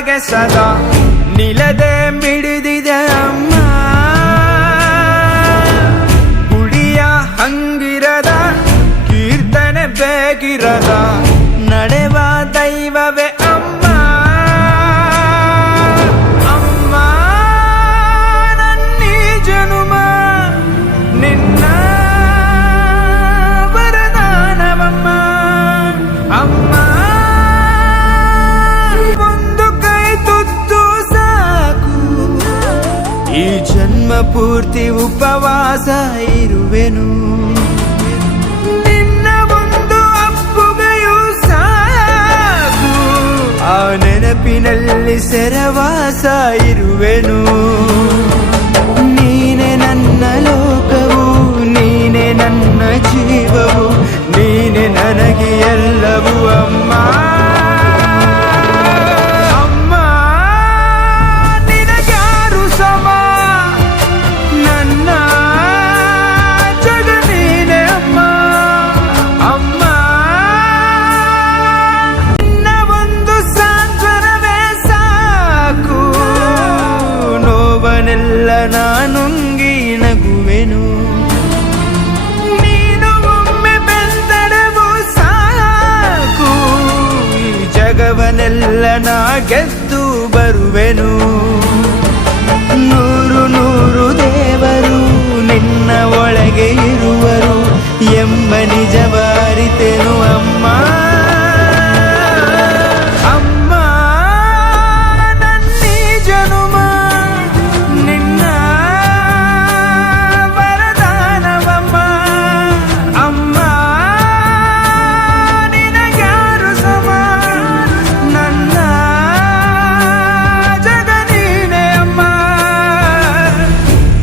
ಒಳಗೆ ಸದಾ ನಿಲದೆ ಮಿಡಿದಿದೆ ಅಮ್ಮ. ಗುಡಿಯ ಹಂಗಿರದ ಕೀರ್ತನೆ ಬೇಕಿರದ ನಡೆವ ದೈವವೇ ಅಮ್ಮ. ಅಮ್ಮ ನನ್ನೀ ಜನುಮ ನಿನ್ನ ವರದಾನವಮ್ಮ. ಅಮ್ಮ ಒಂದು ಕೈ ತುತ್ತು ಸಾಕು, ಈ ಜನ್ಮ ಪೂರ್ತಿ ಉಪವಾಸ ಇರುವೆನು. ನಿನ್ನ ಒಂದು ಅಪ್ಪುಗೆಯೂ ಸಾಕು, ಆ ನೆನಪಿನಲ್ಲಿ ಸೆರವಾಸ ಇರುವೆನು. ನೀನೆ ನನ್ನ ಲೋಕವು, ನೀನೆ ನನ್ನ ಜೀವವು, ನೀನೆ ನನಗೆ ಎಲ್ಲವೂ ಅಮ್ಮ. ಅಮ್ಮ ನಿನಗ್ಯಾರು ಸಮ, ನನ್ನ ಜಗ ನೀನೆ ಅಮ್ಮ. ಅಮ್ಮ ನಿನ್ನ ಒಂದು ಸಾಂತ್ವನವೇ ಸಾಕು, ನೋವನೆಲ್ಲ ನಾನುಂಗಿ ನಗುವೆನು. ನೀನು ಒಮ್ಮೆ ಬೆಂದಡವು ಸಾಕು, ಈ ಜಗವನೆಲ್ಲ ನಾ ಗೆದ್ದು ಬರುವೆನು. ನೂರು ನೂರು ದೇವರು ನಿನ್ನ ಒಳಗೆ ಇರುವರು ಎಂಬ ನಿಜವ ಅರಿತೆನು ಅಮ್ಮ. ಅಮ್ಮ ನನ್ನೀ ಜನುಮ ನಿನ್ನ ವರದಾನವಮ್ಮ. ಅಮ್ಮ ನಿನಗ್ಯಾರು ಸಮ, ನನ್ನ ಜಗ ನೀನೆ ಅಮ್ಮ.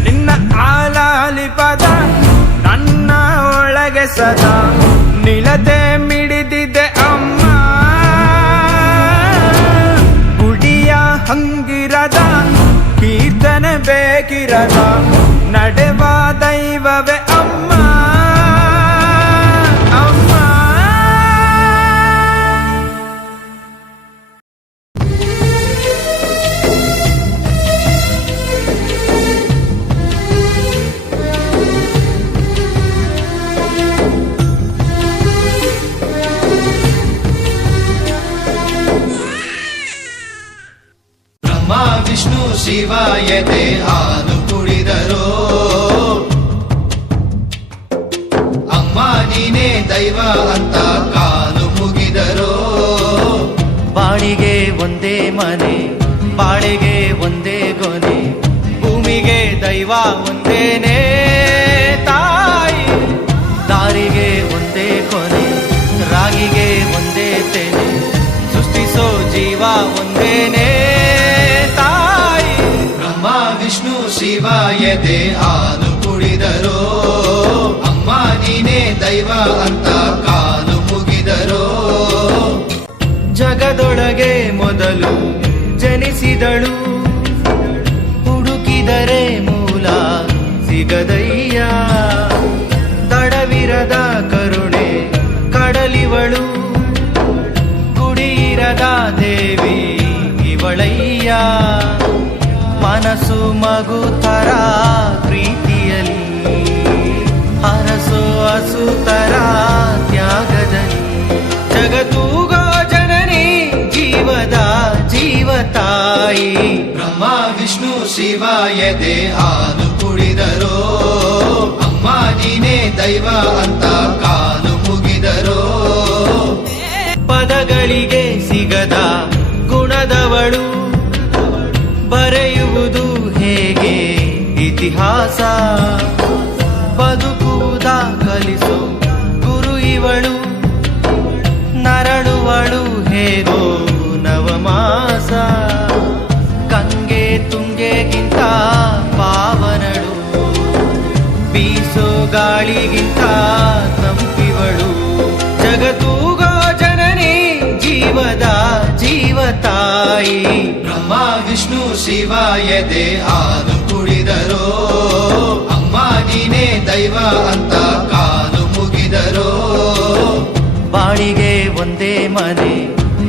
ನಿನ್ನ ಆಲಾಲಿ ಪದ ನನ್ನ ಒಳಗೆ ಸದಾ ನಿಲತೆ ಮಿಡಿದಿದೆ ಅಮ್ಮ. ಗುಡಿಯ ಹಂಗಿರದ ಕೀರ್ತನೆ ಬೇಕಿರದ ನಡೆವ ದೈವವೇ ಅಮ್ಮ. ಅಮ್ಮ ಬ್ರಹ್ಮ ವಿಷ್ಣು ಶಿವ ಎದೆ ಹಾಲು ಕುಡಿದರೋ, ಅಮ್ಮ ನೀನೇ ದೈವ ಅಂತ ಕಾಲು ಮುಗಿದರೋ. ಬಾಳಿಗೆ ಒಂದೇ ಮನೆ, ಬಾಳೆಗೆ ಒಂದೇ ಗೊನೆ, ಭೂಮಿಗೆ ದೈವ ಒಂದೇನೆ ತಾಯಿ. ದಾರಿಗೆ ಒಂದೇ ಕೊನೆ, ರಾಗಿಗೆ ಒಂದೇ ತೆನೆ, ಸೃಷ್ಟಿಸೋ ಜೀವ ಒಂದೇನೆ ತಾಯಿ. ಬ್ರಹ್ಮ ವಿಷ್ಣು ಶಿವ ಎದೆ ಹಾಲು ಕುಡಿದರೋ, ಅಮ್ಮ ನೀನೇ ದೈವ ಅಂತ ಕಾಲು ಮುಗಿದರೋ. ಜಗದೊಳಗೆ ಮೊದಲು ಜನಿಸಿದಳು, ಹುಡುಕಿದರೆ ಮೂಲ ಸಿಗದಯ್ಯ. ತಡವಿರದ ಕರುಣೆ ಕಡಲಿವಳು, ಕುಡಿಯಿರದ ದೇವಿ ಇವಳಯ್ಯ. ಮನಸ್ಸು ಮಗು ತರ ಪ್ರೀತಿಯಲ್ಲಿ, ಹರಸೋ ಹಸುತರ ತ್ಯಾಗದಲ್ಲಿ. ಜಗತ್ತೂಗೋ ಜನನಿ ಜೀವದ ಜೀವ ತಾಯಿ. ಬ್ರಹ್ಮ ವಿಷ್ಣು ಶಿವ ಎದೆ ಹಾಲು ಕುಡಿದರೋ, ಅಮ್ಮ ನೀನೇ ದೈವ ಅಂತ ಕಾಲು ಮುಗಿದರೋ. ಪದಗಳಿಗೆ ಸಿಗದ ಗುಣದವಳು, ಬರೆಯುವುದು ಹೇಗೆ ಇತಿಹಾಸ. ಬದುಕುವುದ ಕಲಿಸೋ ಗುರು ಇವಳು, ನರಳುವಳು ಹೇಗೋ ನವಮಾಸ. ಗಂಗೆ ತುಂಗೆಗಿಂತ ಪಾವನಳು, ಬೀಸೋ ಗಾಳಿಗಿಂತ ತಂಪಿವಳು. ಜಗತ್ತೂಗೋ ಜನನಿ ಜೀವದ ಜೀವ ತಾಯಿ. ಬ್ರಹ್ಮ ವಿಷ್ಣು ಶಿವ ಎದೆ ಹಾಲು ಕುಡಿದರೋ, ಅಮ್ಮ ನೀನೇ ದೈವ ಅಂತ ಕಾಲು ಮುಗಿದರೋ. ಬಾಳಿಗೆ ಒಂದೇ ಮನೆ,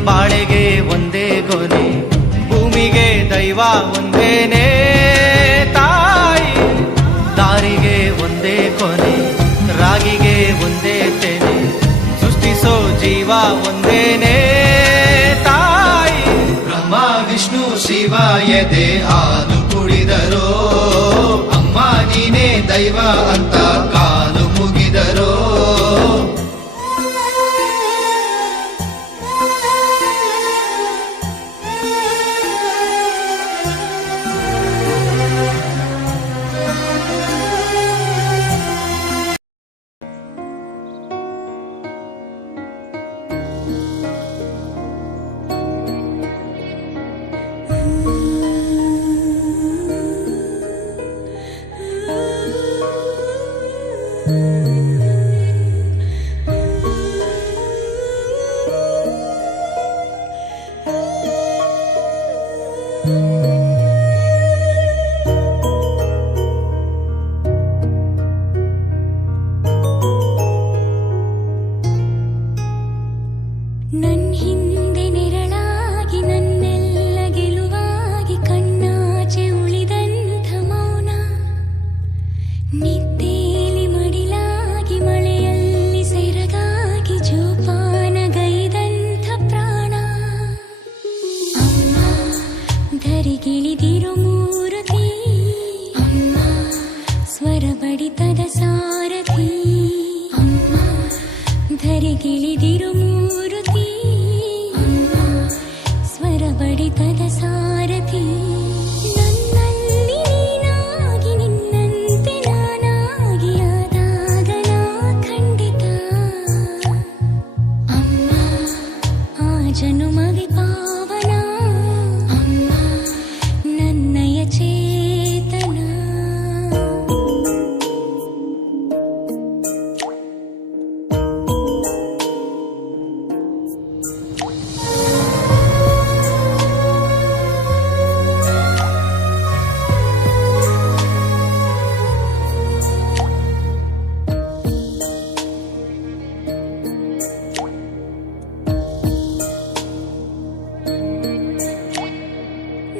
ಬಾಳೆಗೆ ಒಂದೇ ಗೊನೆ, ಭೂಮಿಗೆ ದೈವ ಒಂದೇನೇ ತಾಯಿ, ದಾರಿಗೆ ಒಂದೇ ಕೊನೆ, ರಾಗಿಗೆ ಒಂದೇ ತೆನೆ, ಸೃಷ್ಟಿಸೋ ಜೀವ ಒಂದೇನೇ ತಾಯಿ. ಬ್ರಹ್ಮ ವಿಷ್ಣು ಶಿವ ಎದೆ ಹಾಲು ಕುಡಿದರೋ, ಅಮ್ಮ ನೀನೇ ದೈವ ಅಂತ ಕಾಲು ಮುಗಿದರೋ. ನನ್ ಹಿಂದೆ ನೆರಳಾಗಿ ನನ್ನೆಲ್ಲ ಗೆಲುವಾಗಿ ಕಣ್ಣಾಚೆ ಉಳಿದಂಥ ಮೌನ, ನಿದ್ದೇಲಿ ಮಡಿಲಾಗಿ ಮಳೆಯಲ್ಲಿ ಸೆರಗಾಗಿ ಜೋಪಾನಗೈದಂಥ ಪ್ರಾಣ. ಅಮ್ಮ ಧರಿಗಿಳಿದಿರೋ ಮೂರುತಿ, ಅಮ್ಮ ಸ್ವರ ಬಡಿತದ ಸಾರಥಿ, ಅಮ್ಮ ಧರಿಗಿಳಿದಿರೋ ಮೂರುತಿ, ಅಮ್ಮ ಸ್ವರ ಬಡಿತದ ಸಾರಥಿ. ನನ್ನಲ್ಲಿ ನೀನಾಗಿ ನಿನ್ನಂತೆ ನಾನಾಗಿ ಆದಾಗ ನಾ ಖಂಡಿತ ಅಮ್ಮ ಆ ಜನುಮವಿ ಪಾವನ, ಅಮ್ಮ ನನ್ನಯ ಚೇತನ.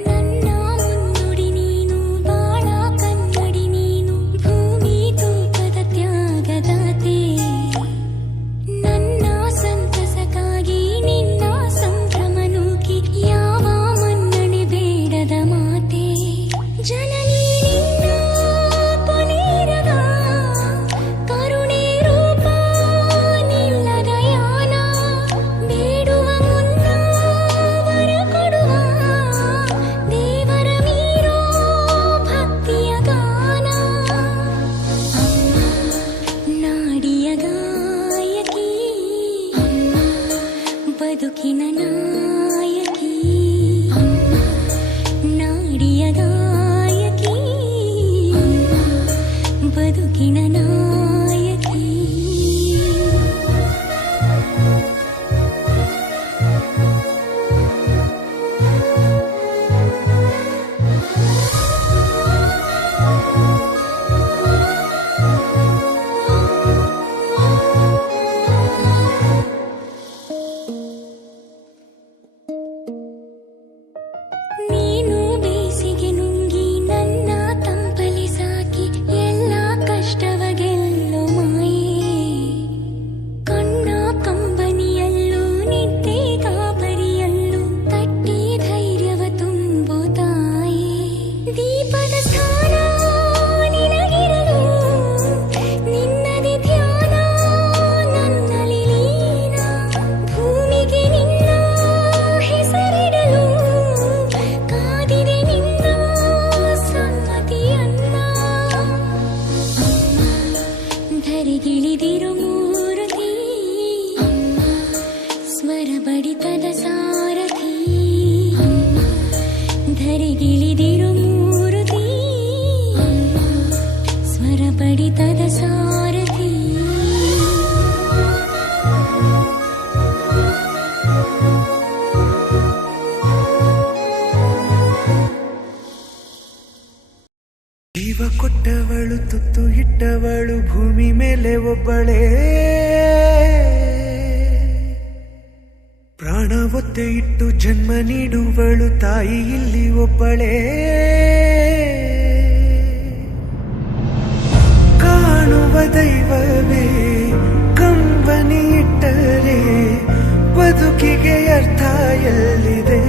ನನ್ನ ಮುನ್ನುಡಿ ನೀನು, ಬಾಳ ಕನ್ನಡಿ ನೀನು, ಭೂಮಿ ತೂಕದ ತ್ಯಾಗದಾತೆ. ನನ್ನ ಸಂತಸಕ್ಕಾಗಿ ನಿನ್ನ ಸಂಭ್ರಮ ನೂಕಿ ಯಾವ ಮನ್ನಣೆ ಬೇಡದ ಮಾತೆ. ಜನನಿ ನಿನ್ನ ಕೊನೆರದ ಕರುಣೆ ರೂಪ ನಿಲ್ಲದ ಯಾನ, ಬೇಡುವ ಮುನ್ನ ವರ ಕೊಡುವ ದೇವರ ಮೀರೋ ಭಕ್ತಿಯ ಗಾನ. ಅಮ್ಮ ನಾಡಿಯ ಗಾಯಕಿ, ಅಮ್ಮ ಬದುಕಿನ ನಾಯಕಿ, ಅಮ್ಮ ನಾಡಿಯ ಗಾಯಕಿ, ಅಮ್ಮ ಬದುಕಿನ ನಾಯಕಿ. ನೀನು ಬೇಸಿಗೆ ನುಂಗಿ ನನ್ನ ತಂಪಲಿ ಸಾಕಿ ಎಲ್ಲ ಕಷ್ಟವ ಗೆಲ್ಲೋ ಮಾಯೆ. ಕಣ್ಣ ಕಂಬನಿಯಲ್ಲೂ ನಿದ್ದೆ ಗಾಬರಿಯಲ್ಲೂ ತಟ್ಟಿ ಧೈರ್ಯವ ತುಂಬು ತಾಯೇ. ದೀಪದ ಸ್ಥಾನ ನಿನಗಿರಲು ನಿನ್ನದಿ ಧ್ಯಾನ ನನ್ನಲ್ಲಿ ಲೀನ. ಭೂಮಿಗೆ ನಿನ್ನ ಹೆಸರಿಡಲು ಕಾದಿದೆ ನಿನ್ನ ಸಮ್ಮತಿಯನ್ನ. ಅಮ್ಮ ಧರಿಗಿಳಿದಿರೋ ಮೂರುತಿ, ಅಮ್ಮ ಸ್ವರ ಬಡಿತದ ಸಾರಥಿ, ಅಮ್ಮ ಧರಿಗಿಳಿದಿರೋ ಮೂರುತಿ, ಅಮ್ಮ ಸ್ವರ ಬಡಿತದ ಸಾರಥಿ. ಜೀವ ಕೊಟ್ಟವಳು ತುತ್ತು ಇಟ್ಟವಳು ಭೂಮಿ ಮೇಲೆ ಒಬ್ಬಳೇ, ಪ್ರಾಣ ಒತ್ತಿ ಒತ್ತೆ ಇಟ್ಟು ಜನ್ಮ ನೀಡುವಳು ತಾಯಿ ಇಲ್ಲಿ ಒಬ್ಬಳೇ. ಕಾಣುವ ದೈವವೇ ಕಂಬನಿ ಇಟ್ಟರೆ ಬದುಕಿಗೆ ಅರ್ಥ ಎಲ್ಲಿದೆ.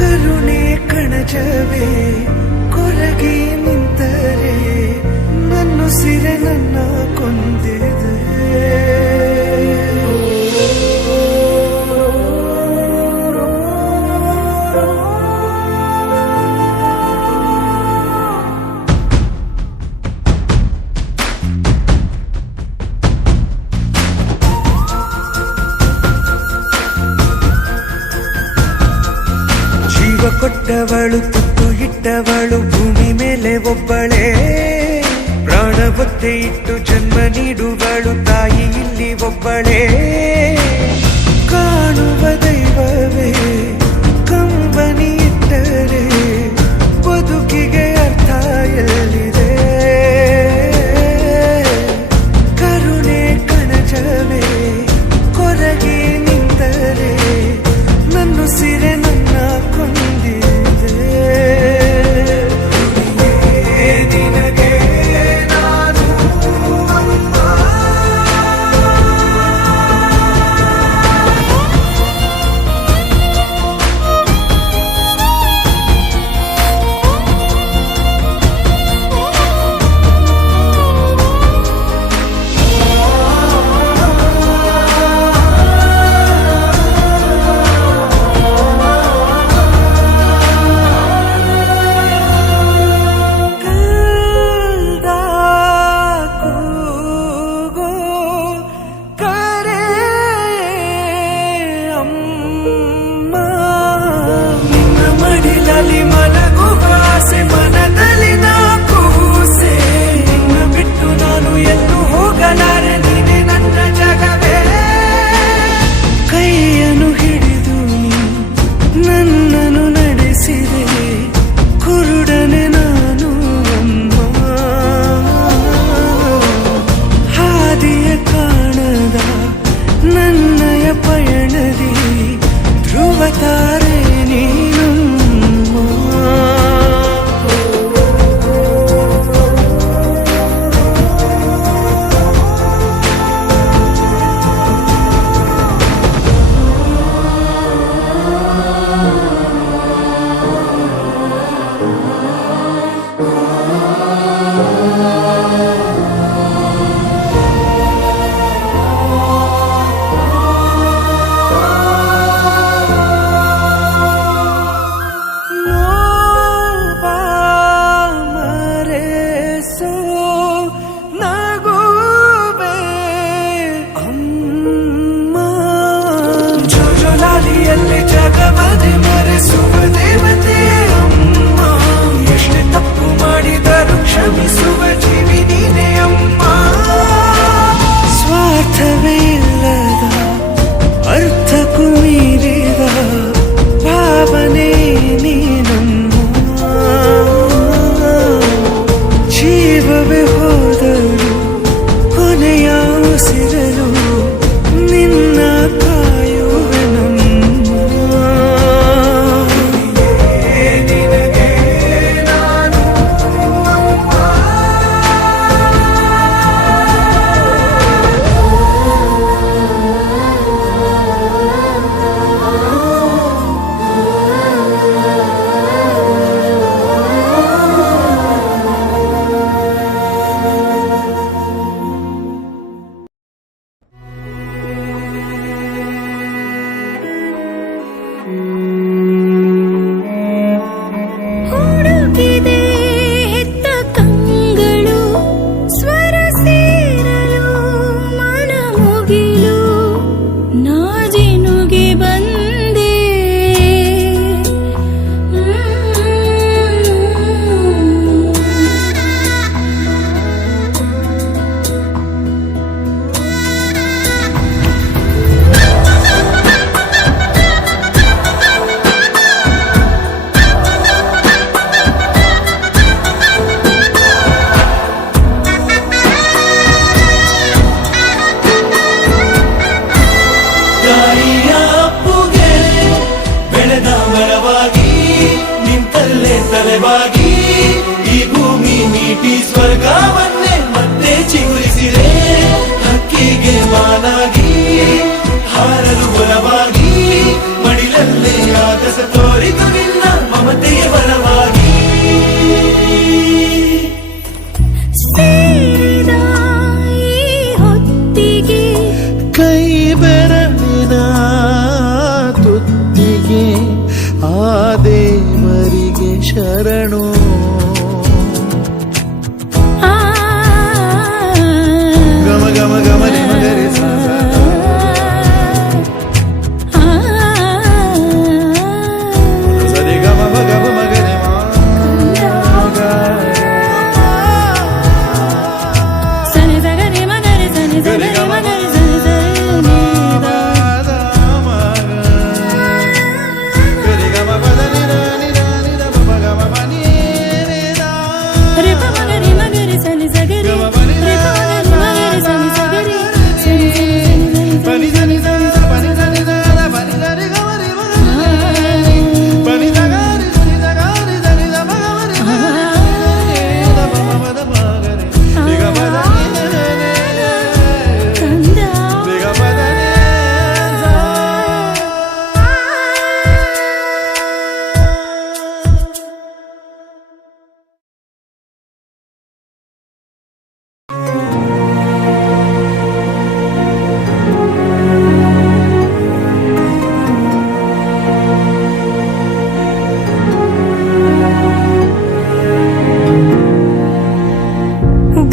ಕರುಣೆ ಕಣಜವೇ ಕೊರಗಿ ನಿಂತರೆ ನನ್ನುಸಿರೆ ನನ್ನ ಕೊಂದಿದೆ. ಜೀವ ಕೊಟ್ಟವಳು ತುತ್ತು ಇಟ್ಟವಳು ಭೂಮಿ ಮೇಲೆ ಒಬ್ಬಳೇ. ಪ್ರಾಣ ಒತ್ತೆ ಇಟ್ಟು ಜನ್ಮ ನೀಡುವಳು ತಾಯಿ ಇಲ್ಲಿ ಒಬ್ಬಳೇ. ಕಾಣುವ ದೈವವೇ ಕಂಬನಿ ಇಟ್ಟರೆ ಬದುಕಿಗೆ ಅರ್ಥ ಎಲ್ಲಿದೆ. ಕರುಣೆ ಕಣಜವೇ ಕೊರಗಿ ನಿಂತರೆ ನನ್ನುಸಿರೆ ನನ್ನ ಕೊಂದಿದೆ. ನಿನಗೆ ನಾನು ಅಮ್ಮ. ತಾಯಿಯ ಅಪ್ಪುಗೆ ಬೆಳೆದ ಮರವಾಗಿ ನಿಂತಲ್ಲೇ ತಲೆವಾಗಿ ಈ ಭೂಮಿ ನೀಟಿ ಸ್ವರ್ಗವನ್ನೇ ಮತ್ತೆ ಚಿಗುರಿಸಿದೆ ಹಕ್ಕಿಗೆ ಮಾನಾಗಿ ಹಾರಲು ಬಲವಾಗಿ ಮಡಿಲಲ್ಲೇ ಆಗಸ ತೋರಿತು ನಿನ್ನ ಮಮತೆಯ ಬಲವಾಗಿ ಸೇರಿದ ಈ ಹೊತ್ತಿಗೆ ಕೈ ಬೆರಳಿನ ತುತ್ತಿಗೆ ಆ ದೇವರಿಗೆ ಶರಣು ಆ ಗಮ ಗಮ ಗಮ ನಿಮಗರೆ ಸ ಸರಿ ಗಮ ಗಮ ಮಗರೆ ಸನಿ ಸಗರಿ ಮಗರಿ ಸನಿ ಸಗರಿ ಮಗರಿ ಸನಿ ಸನಿ ರೆ ಪ ಮಗರಿ ಮಗರಿ ಸನಿ ಸಗರಿ ರೆ ಪ ಮಗರಿ ಮಗರಿ ಸನಿ ಸಗರಿ ಸನಿ ಸನಿ ಸನಿ ಸನಿ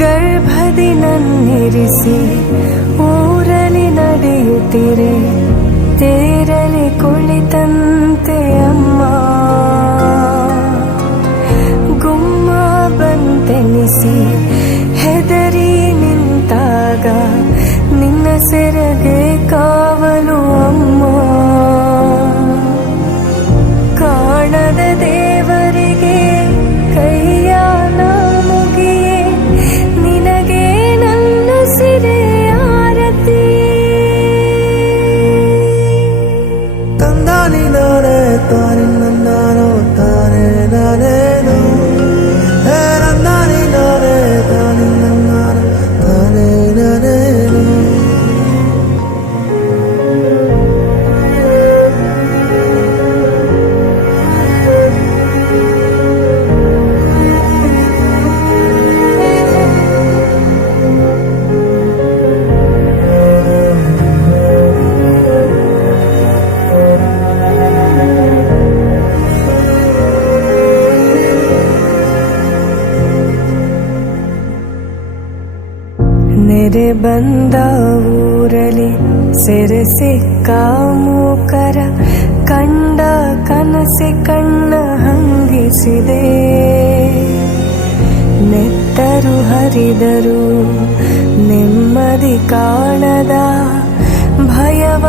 ಗರ್ಭದಿ ನನ್ನಿರಿಸಿ ಊರಲಿ ನಡೆಯುತ್ತಿರೆ ತೇರಲಿ ಕುಳಿತಂತೆ ಅಮ್ಮ ಗುಮ್ಮ ಬಂತೆನಿಸಿ ಹೆದರಿ ನಿಂತಾಗ ನಿನ್ನ ಸೆರಗೆ ಕಾವಲು ಅಮ್ಮ ಕಾಣದ ದೇವರಿಗೆ ಕೈಯ ಮುಗಿಯೇ ನಿನಗೆ ನನ್ನ ಸಿರೆ ಆರತಿ ತಂದಾನಿ ನಾನೇ ತಾನೆ ನನ್ನಾನೋ ತಾನೇ ನಾನೇನು ಹೇ ನಂದಾನಿ ನಾನೇ ತಾನೆ ನನ್ನಾನೋ ತಾನೇ ನಾನೇನು ನೆರೆ ಬಂದ ಊರಲಿ ಸೆರೆ ಸಿಕ್ಕ ಮೂಕರ ಕಂಡ ಕನಸಿ ಕಣ್ಣ ಹಂಗಿಸಿದೆ ನೆತ್ತರು ಹರಿದರು ನೆಮ್ಮದಿ ಕಾಣದ ಭಯವ